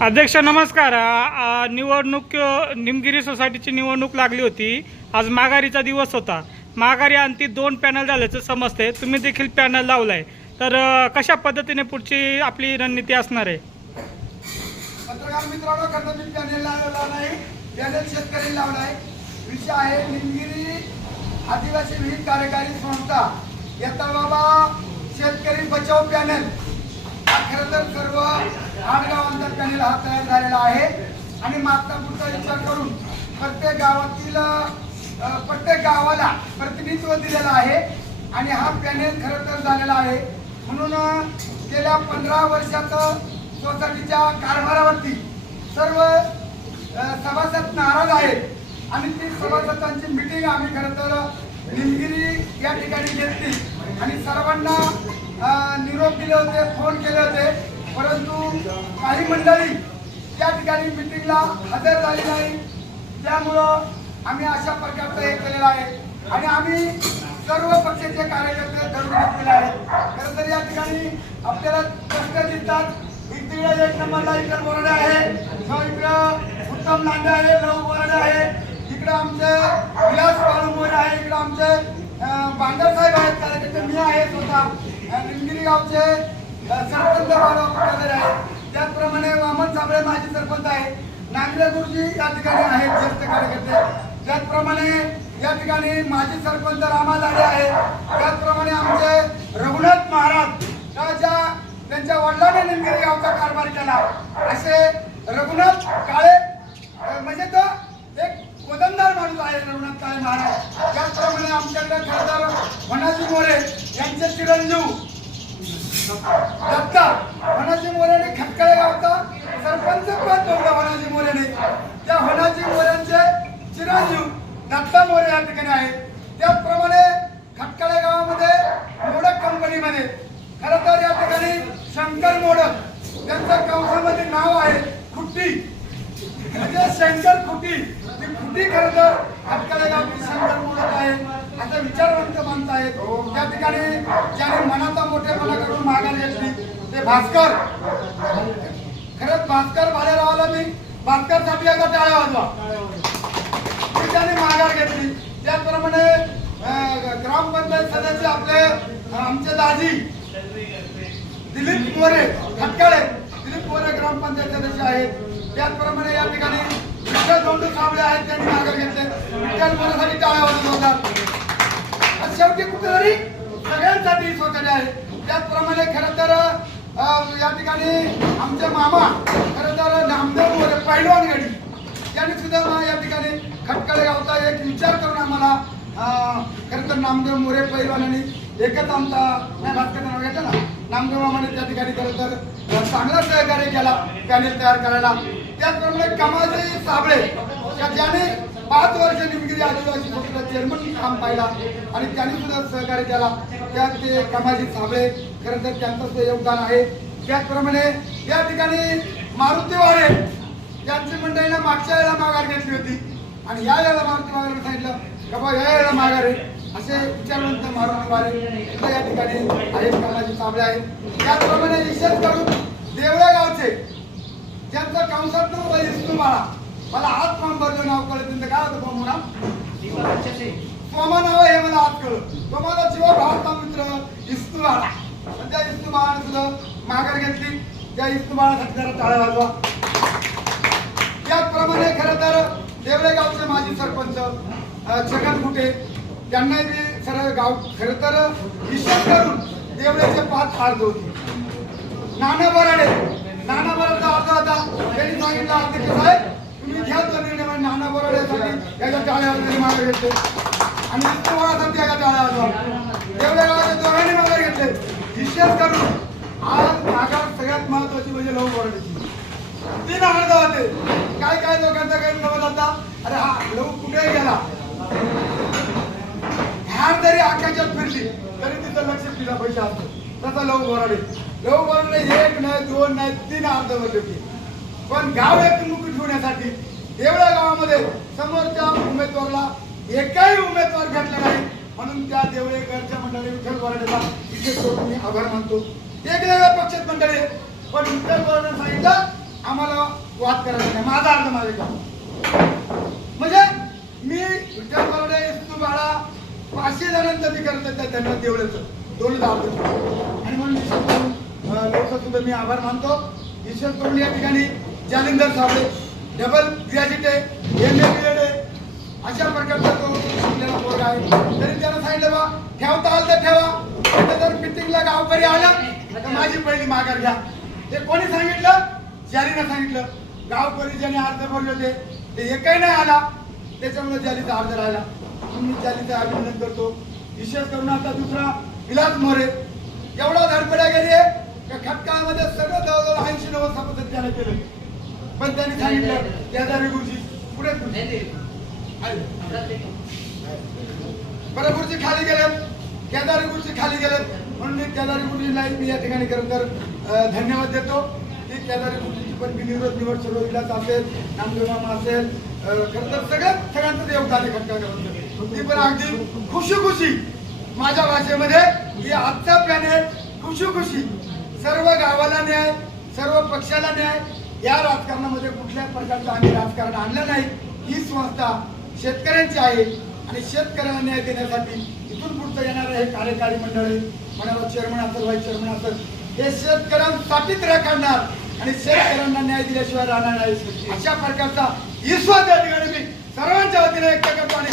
अध्यक्ष नमस्कार. आ- आ- निवडणूक अ, निमगिरी सोसायटीची निवडणूक लागली होती. आज माघारीचा दिवस होता. माघारी अंती दोन पॅनल झाल्याचं समजते तुम्ही देखील पॅनल लावलाय. तर अ, कशा पद्धतीने पुढची आपली रणनीती असणार आहे? पत्रकार मित्रांनो खंडपीठ पॅनल लावला नाही. पॅनल शेतकरी लावलाय. विषय आहे निमगिरी आदिवासी विहित कार्यकारी संस्था. येता बाबा शेतकरी बचाव पॅनल आठ गावांचा हा तयार झालेला आहे. आणि मागचा पुढचा विचार करून प्रत्येक गावातील प्रत्येक गावाला प्रतिनिधित्व दिलेलं आहे. आणि हा पॅनेल खरं तर झालेला आहे. म्हणून गेल्या पंधरा वर्षाचं सोसायटीच्या कारभारावरती सर्व सभासद नाराज आहेत. आणि ती सभासदांची मिटिंग आम्ही खरं तर निमगिरी या ठिकाणी घेतली. आणि सर्वांना निरोप दिले होते फोन केले होते. परंतु काही मंडळी त्या ठिकाणी मिटिंगला हजर झाली नाही. त्यामुळं आम्ही अशा प्रकारचं हे केलेलं आहे. आणि आम्ही सर्व पक्षाचे कार्यकर्ते धरून घेतलेले आहेत. खरं तर या ठिकाणी आपल्याला कष्ट दिसतात. इकडे एक नंबरला इकडे बोर्ड आहे. किंवा इकडं उत्तम लांडे आहे लव बोर्ड आहे. इकडं आमचे विलास बाळूमोरे आहे. इकडं आमचे बांगर साहेब आहेत. कार्यकर्ते मी आहे स्वतः. निमगिरी गावचे अं, सरपंच बाळू आहे त्याचप्रमाणे वामन साबळे माजी सरपंच आहे नांगरे गुरुजी या ठिकाणी आहेत ज्येष्ठ कार्यकर्ते. त्याचप्रमाणे या ठिकाणी माजी सरपंच रामा झाले आहेत. त्याचप्रमाणे आमचे रघुनाथ महाराज राजा त्यांच्या वडिलांनी निमगिरी गावचा कारभार केला. असे रघुनाथ काळे म्हणजे तो एक वजनदार माणूस आहे रघुनाथ काळे महाराज. त्याचप्रमाणे आमच्याकडे खासदार वनाजी मोरे यांचे चिरंजीव दत्ता होनाजी मोरेने खटकळे गावचा सरपंच पद ठेवलं होनाजी मोरेने. त्या होनाजी मोऱ्यांचे चिरंजीव दत्ता मोरे या ठिकाणी आहेत. त्याचप्रमाणे खटकळे गावामध्ये मोडक कंपनीमध्ये. खरं तर या ठिकाणी शंकर मोडक. त्यांचं कंपनीमध्ये नाव आहे खुट्टी. म्हणजे शंकर खुटी ती खुटी खरं तर खटकळे गावची शंकर मोडक आहे. आता विचारवंत माणसं आहेत त्या ठिकाणी ज्याने मनाचा मोठेपणा करून माघार घेतली ते भास्कर. खरंच भास्कर भालेरावाला मी भास्करसाठी आता टाळ्या वाजवा मी त्याने माघार घेतली. त्याचप्रमाणे ग्रामपंचायत सदस्य आपले आमचे दाजी दिलीप मोरे खटकाळे दिलीप मोरे ग्रामपंचायत सदस्य आहेत. त्याचप्रमाणे या ठिकाणी विठ्ठल दोंडू साबळे आहेत त्यांनी माघार घेतले. विठ्ठल मोरेसाठी टाळ्या आणि शेवटी कुठेतरी सगळ्यांसाठी सोचले आहे. त्याचप्रमाणे खरं तर या ठिकाणी आमचे मामा खरं तर नामदेव मोरे पैलवान गडी त्यांनी सुद्धा या ठिकाणी खटकडे गावचा एक विचार करून आम्हाला अं, खरं तर नामदेव मोरे पैलवानांनी एकच आमचा नाही भास्कर ना नामदेव मामाने त्या ठिकाणी खरं तर चांगला सहकार्य केला पॅनेल तयार करायला. त्याचप्रमाणे कमाजी साबळे ज्याने पाच वर्ष निमगिरी आदिवासी पक्षाचा चेअरमन काम पाहिला आणि त्यांनी सुद्धा सहकार्य केला. त्यात ते कमाजी साबळे खरं तर त्यांचं सुद्धा योगदान आहे. त्याचप्रमाणे या ठिकाणी मारुती वाडे त्यांची मंडळीनं मागच्या वेळेला माघार घेतली होती. आणि या वेळेला मारुती वाघाने सांगितलं का बा या वेळेला माघार आहे. असे विचारवंत मारुती वारे सुद्धा या ठिकाणी आहेत कमाजी साबळे आहेत. त्याचप्रमाणे विशेष करून देवळ्या गावचे ज्यांचा कंसात नाव आहे मला आज फॉर्म भरलं नाव कळत काय होतं फॉर्म नाव नाव हे मला आज कळलं तो माझा जीवा भावाचा मित्र विष्णू बाळा. आणि त्या विष्णू बाळाने सुद्धा माघार घेतली. त्या इस्तू बाळासाठी जरा टाळ्या वाजवा. त्याचप्रमाणे खरं तर देवळे गावचे माजी सरपंच छगन कुटे त्यांना ते सरळ गाव खरं तर विशेष करून देवळेचे पाच अर्ज होते. नाना बराडे. नाना बराडचा अर्ज होता त्यांनी सांगितलं अध्यक्ष साहेब. तुम्ही घ्या निर्णय नाना याच्या टाळ्या मागे घेतले. आणि विष्णुवासाठी याच्या टाळ्या गावाच्या दोघांनी मागे घेतले. विशेष करून आज सगळ्यात महत्वाची म्हणजे लव बराडेची तीन अर्ज होते. काय काय लोकांचा गैरसमज होता? अरे हा लव कुठे गेला. ह्यात जरी आकाशात फिरली तरी तिथं लक्ष दिला पैसा असतो. तसा लव बोराडे लव बोराडे एक नाही दोन नाही तीन अर्ध होते. पण गाव एकमुखी ठेवण्यासाठी एवढ्या गावामध्ये समोरच्या उमेदवाराला एकही उमेदवार भेटला नाही. म्हणून त्या देवळेकरच्या मंडळी विठ्ठल बोराडेला विशेष करून मी आभार मानतो. वेगवेगळ्या पक्षात मंडळी पण विठ्ठल बोराडे सांगितलं आम्हाला वाद करायचा नाही. माझा अर्ज माझे काम म्हणजे मी विठ्ठल बरोडे तू बाळा पाचशे जणांचा मी करत त्या त्यांना देवळ्याचं. दोन अर्ज आणि म्हणून विशेष करून अं, सुद्धा मी आभार मानतो. विशेष करून या ठिकाणी जालिंदर साहेब डबल ग्रॅज्युएट आहे एम ए बी एड आहे. अशा प्रकारचा तो शिकलेला पोरगा आहे. तरी त्यानं सांगितलं बा ठेवता आलं तर ठेवा. जर मिटिंगला गावकरी आला तर माझी पहिली माघार घ्या. ते कोणी सांगितलं? जारीनं सांगितलं. गावकरी ज्याने अर्ज भरले होते ते एकही नाही आला. त्याच्यामुळे जालीचा अर्ज राहिला. तुम्ही मी जालीचं अभिनंदन करतो. विशेष करून आता दुसरा विलास मोरे. एवढा धडपड्यागिरी आहे का खटकामध्ये सगळं जवळजवळ ऐंशी नव्वद सभासद त्याने केलं. पण त्यांनी सांगितलं त्याचा गुरुजी पुढे गुरुजी बरं गुरुजी खाली गेलेत केदारी गुरुजी खाली गेलेत म्हणून मी केदारी गुरुजीला मी या ठिकाणी खरं तर अं, धन्यवाद देतो. की केदारी गुरुजीची पण बिनविरोध निवड सर्व विलास असेल नामदेव मामा असेल अं, खरं तर सगळं सगळ्यांचं योगदान आहे खटका करून ती पण अगदी खुशी खुशी माझ्या भाषेमध्ये की आजचा पॅनेल खुशी खुशी सर्व गावाला न्याय सर्व पक्षाला न्याय या राजकारणामध्ये कुठल्याच प्रकारचं आम्ही राजकारण आणलं नाही. ही संस्था शेतकऱ्यांची आहे. आणि शेतकऱ्यांना न्याय देण्यासाठी इथून पुढचं येणारं हे कार्यकारी मंडळ आहे म्हणाला चेअरमन असेल व्हाईस चेअरमन असेल हे शेतकऱ्यांसाठीच राखणार आणि शेतकऱ्यांना न्याय दिल्याशिवाय राहणार नाही. अशा प्रकारचा विश्वास या ठिकाणी मी सर्वांच्या वतीने व्यक्त करतो आणि